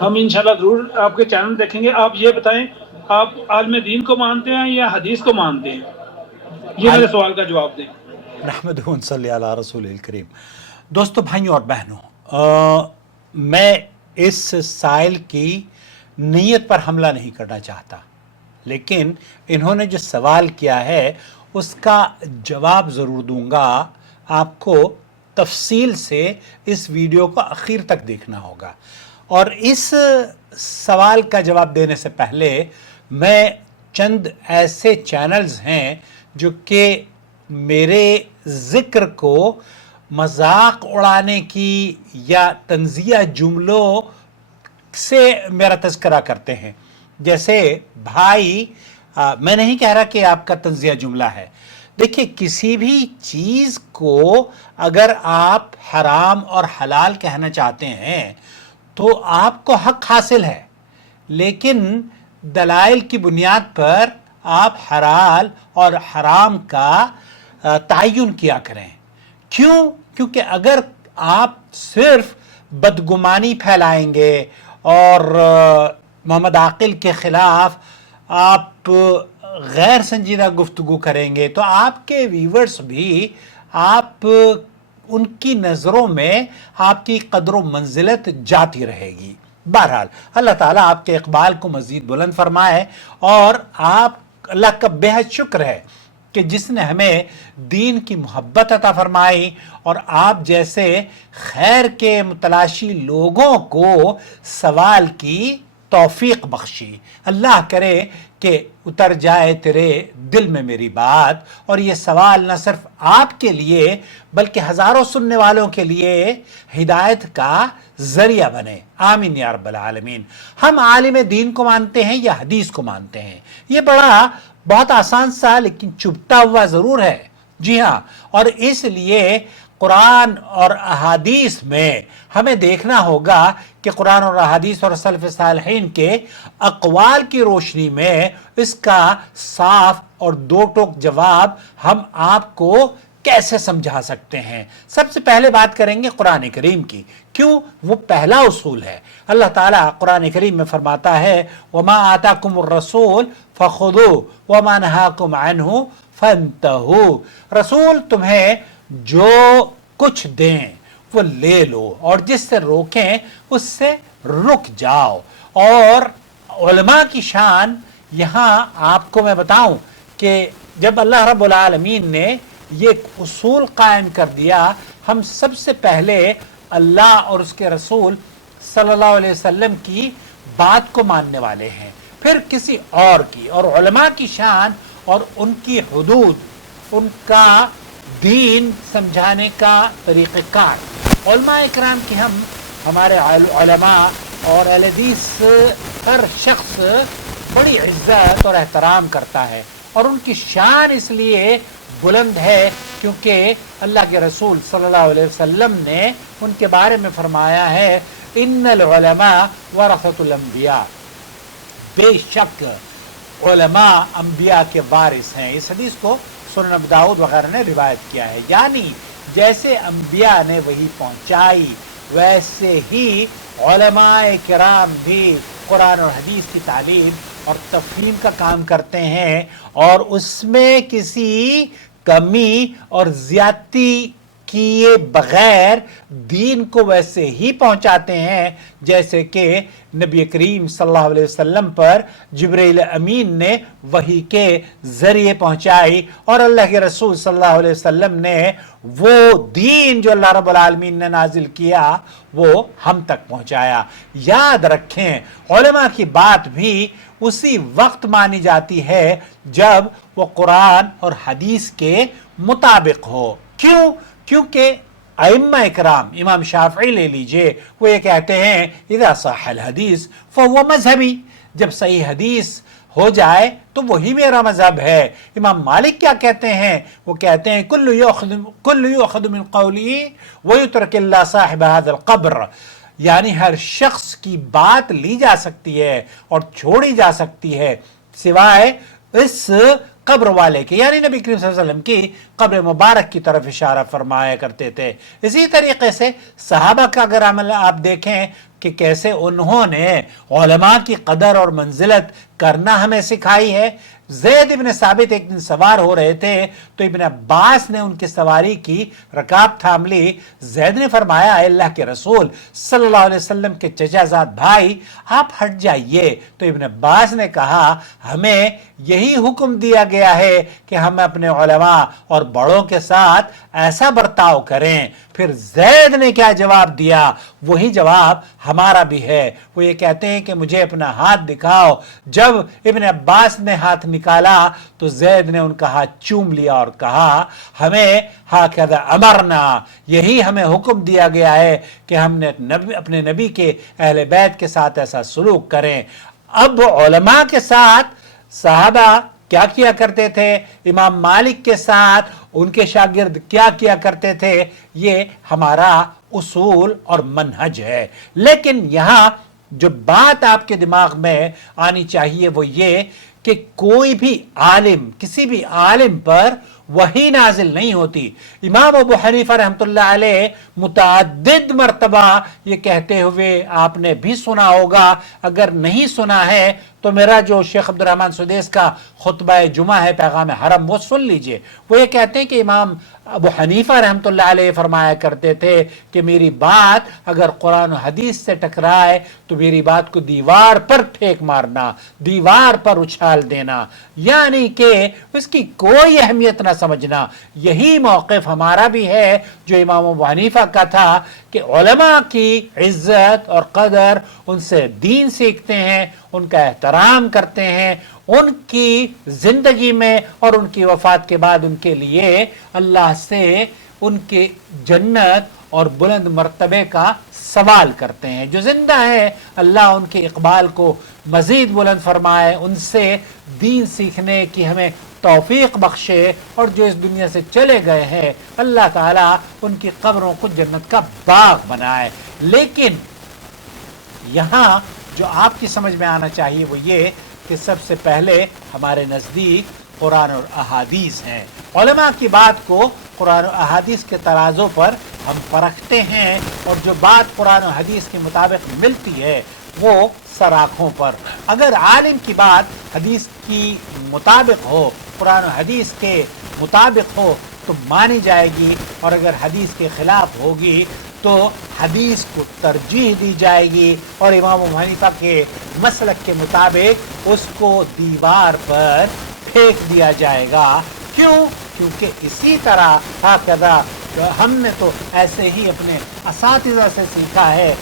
ہم انشاءاللہ ضرور آپ کے چینل دیکھیں گے. آپ یہ بتائیں آپ عالم دین کو مانتے ہیں یا حدیث کو مانتے ہیں؟ یہ میرے سوال کا جواب دیں. نحمدہ صلی علی رسول الکریم. دوستو، بھائیوں اور بہنوں، میں اس سائل کی نیت پر حملہ نہیں کرنا چاہتا، لیکن انہوں نے جو سوال کیا ہے اس کا جواب ضرور دوں گا. آپ کو تفصیل سے اس ویڈیو کو اخیر تک دیکھنا ہوگا. اور اس سوال کا جواب دینے سے پہلے میں چند ایسے چینلز ہیں جو کہ میرے ذکر کو مذاق اڑانے کی یا تنزیہ جملوں سے میرا تذکرہ کرتے ہیں. جیسے بھائی، میں نہیں کہہ رہا کہ آپ کا تنزیہ جملہ ہے. دیکھیے، کسی بھی چیز کو اگر آپ حرام اور حلال کہنا چاہتے ہیں تو آپ کو حق حاصل ہے، لیکن دلائل کی بنیاد پر آپ حلال اور حرام کا تعین کیا کریں. کیوں؟ کیونکہ اگر آپ صرف بدگمانی پھیلائیں گے اور محمد عاقل کے خلاف آپ غیر سنجیدہ گفتگو کریں گے تو آپ کے ویورز بھی آپ ان کی نظروں میں آپ کی قدر و منزلت جاتی رہے گی. بہرحال اللہ تعالیٰ آپ کے اقبال کو مزید بلند فرمائے، اور آپ اللہ کا بے حد شکر ہے کہ جس نے ہمیں دین کی محبت عطا فرمائی اور آپ جیسے خیر کے متلاشی لوگوں کو سوال کی توفیق بخشی. اللہ کرے کہ اتر جائے تیرے دل میں میری بات، اور یہ سوال نہ صرف آپ کے لیے بلکہ ہزاروں سننے والوں کے لیے ہدایت کا ذریعہ بنے. آمین یا رب العالمین. ہم عالم دین کو مانتے ہیں یا حدیث کو مانتے ہیں؟ یہ بہت آسان سا لیکن چبھتا ہوا ضرور ہے. جی ہاں، اور اس لیے قرآن اور احادیث میں ہمیں دیکھنا ہوگا کہ قرآن اور احادیث اور سلف صالحین کے اقوال کی روشنی میں اس کا صاف اور دو ٹوک جواب ہم آپ کو کیسے سمجھا سکتے ہیں. سب سے پہلے بات کریں گے قرآن کریم کی. کیوں؟ وہ پہلا اصول ہے. اللہ تعالیٰ قرآن کریم میں فرماتا ہے وَمَا آتَاكُمُ الرَّسُولُ فَخُذُوهُ وَمَا نَهَاكُمْ عَنْهُ فَانْتَهُوا. رسول تمہیں جو کچھ دیں وہ لے لو، اور جس سے روکیں اس سے رک جاؤ. اور علماء کی شان یہاں آپ کو میں بتاؤں کہ جب اللہ رب العالمین نے یہ اصول قائم کر دیا، ہم سب سے پہلے اللہ اور اس کے رسول صلی اللہ علیہ وسلم کی بات کو ماننے والے ہیں، پھر کسی اور کی. اور علماء کی شان اور ان کی حدود، ان کا دین سمجھانے کا طریقہ کار، علماء اکرام کی ہمارے علماء اور اہل حدیث ہر شخص بڑی عزت اور احترام کرتا ہے، اور ان کی شان اس لیے بلند ہے کیونکہ اللہ کے رسول صلی اللہ علیہ وسلم نے ان کے بارے میں فرمایا ہے ان العلماء ورثۃ الانبیاء. بے شک علماء انبیاء کے وارث ہیں. اس حدیث کو سنن ابو داؤد وغیرہ نے روایت کیا ہے. یعنی جیسے انبیاء نے وہی پہنچائی ویسے ہی علماء کرام بھی قرآن اور حدیث کی تعلیم اور تفہیم کا کام کرتے ہیں، اور اس میں کسی کمی اور زیادتی کیے بغیر دین کو ویسے ہی پہنچاتے ہیں جیسے کہ نبی کریم صلی اللہ علیہ وسلم پر جبرائیل امین نے وحی کے ذریعے پہنچائی، اور اللہ کے رسول صلی اللہ علیہ وسلم نے وہ دین جو اللہ رب العالمین نے نازل کیا وہ ہم تک پہنچایا. یاد رکھیں، علماء کی بات بھی اسی وقت مانی جاتی ہے جب وہ قرآن اور حدیث کے مطابق ہو. کیوں؟ کیونکہ ائمہ اکرام، امام شافعی لے لیجئے، وہ یہ کہتے ہیں اذا صح الحدیث فهو مذہبی، جب صحیح حدیث ہو جائے تو وہی میرا مذہب ہے. امام مالک کیا کہتے ہیں؟ وہ کہتے ہیں کل یؤخذ من قولی ویترک الا صاحب هذا القبر، یعنی ہر شخص کی بات لی جا سکتی ہے اور چھوڑی جا سکتی ہے سوائے اس قبر والے کے، یعنی نبی کریم صلی اللہ علیہ وسلم کی قبر مبارک کی طرف اشارہ فرمایا کرتے تھے. اسی طریقے سے صحابہ کا اگر عمل آپ دیکھیں کہ کیسے انہوں نے علماء کی قدر اور منزلت کرنا ہمیں سکھائی ہے۔ زید ابن ثابت ایک دن سوار ہو رہے تھے تو ابن عباس نے ان کی سواری کی رکاب تھام لی۔ زید نے فرمایا اے اللہ کے رسول صلی اللہ علیہ وسلم کے چچا زاد بھائی آپ ہٹ جائیے۔ تو ابن عباس نے کہا ہمیں یہی حکم دیا گیا ہے کہ ہم اپنے علماء اور بڑوں کے ساتھ ایسا برتاؤ کریں۔ پھر زید نے کیا جواب دیا وہی جواب ہمارا بھی ہے۔ وہ یہ کہتے ہیں کہ مجھے اپنا ہاتھ دکھاؤ۔ جب ابن عباس نے ہاتھ نکالا تو زید نے ان کا ہاتھ چوم لیا اور کہا ہمیں ہاکذا امرنا، یہی ہمیں حکم دیا گیا ہے کہ ہم نے اپنے نبی کے اہل بیت کے ساتھ ایسا سلوک کریں۔ اب علماء کے ساتھ صحابہ کیا کیا کرتے تھے، امام مالک کے ساتھ ان کے شاگرد کیا کیا کرتے تھے، یہ ہمارا اصول اور منہج ہے۔ لیکن یہاں جو بات آپ کے دماغ میں آنی چاہیے وہ یہ کہ کوئی بھی عالم، کسی بھی عالم پر وحی نازل نہیں ہوتی۔ امام ابو حنیفہ رحمۃ اللہ علیہ متعدد مرتبہ یہ کہتے ہوئے آپ نے بھی سنا ہوگا، اگر نہیں سنا ہے تو میرا جو شیخ عبد الرحمن سدیس کا خطبہ جمعہ ہے پیغام حرم وہ سن لیجئے۔ وہ یہ کہتے ہیں کہ امام ابو حنیفہ رحمۃ اللہ علیہ فرمایا کرتے تھے کہ میری بات اگر قرآن و حدیث سے ٹکرائے تو میری بات کو دیوار پر پھینک مارنا، دیوار پر اچھال دینا، یعنی کہ اس کی کوئی اہمیت نہ سمجھنا۔ یہی موقف ہمارا بھی ہے جو امام ابو حنیفہ کا تھا کہ علماء کی عزت اور قدر، ان سے دین سیکھتے ہیں، ان کا احترام کرتے ہیں، ان کی زندگی میں اور ان کی وفات کے بعد ان کے لیے اللہ سے ان کے جنت اور بلند مرتبے کا سوال کرتے ہیں۔ جو زندہ ہیں اللہ ان کے اقبال کو مزید بلند فرمائے، ان سے دین سیکھنے کی ہمیں توفیق بخشے، اور جو اس دنیا سے چلے گئے ہیں اللہ تعالیٰ ان کی قبروں کو جنت کا باغ بنائے۔ لیکن یہاں جو آپ کی سمجھ میں آنا چاہیے وہ یہ کہ سب سے پہلے ہمارے نزدیک قرآن اور احادیث ہیں۔ علماء کی بات کو قرآن و احادیث کے ترازوں پر ہم پرکھتے ہیں، اور جو بات قرآن و حدیث کے مطابق ملتی ہے وہ سراخوں پر، اگر عالم کی بات حدیث کی مطابق ہو، قرآن و حدیث کے مطابق ہو تو مانی جائے گی، اور اگر حدیث کے خلاف ہوگی تو حدیث کو ترجیح دی جائے گی، اور امام ابو حنیفہ کے مسلک کے مطابق اس کو دیوار پر پھینک دیا جائے گا۔ کیوں؟ کیونکہ اسی طرح ہم نے تو ایسے ہی اپنے اساتذہ سے سیکھا ہے